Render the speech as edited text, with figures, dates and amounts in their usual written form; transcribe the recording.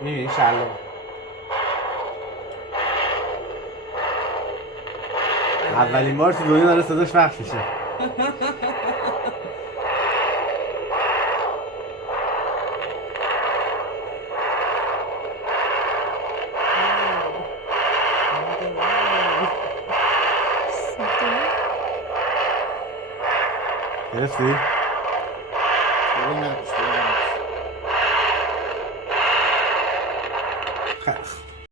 این شلو اولین بار تو دنیا داره صداش پخش میشه. گرفتی؟ ببین نبوش خیلی خوب.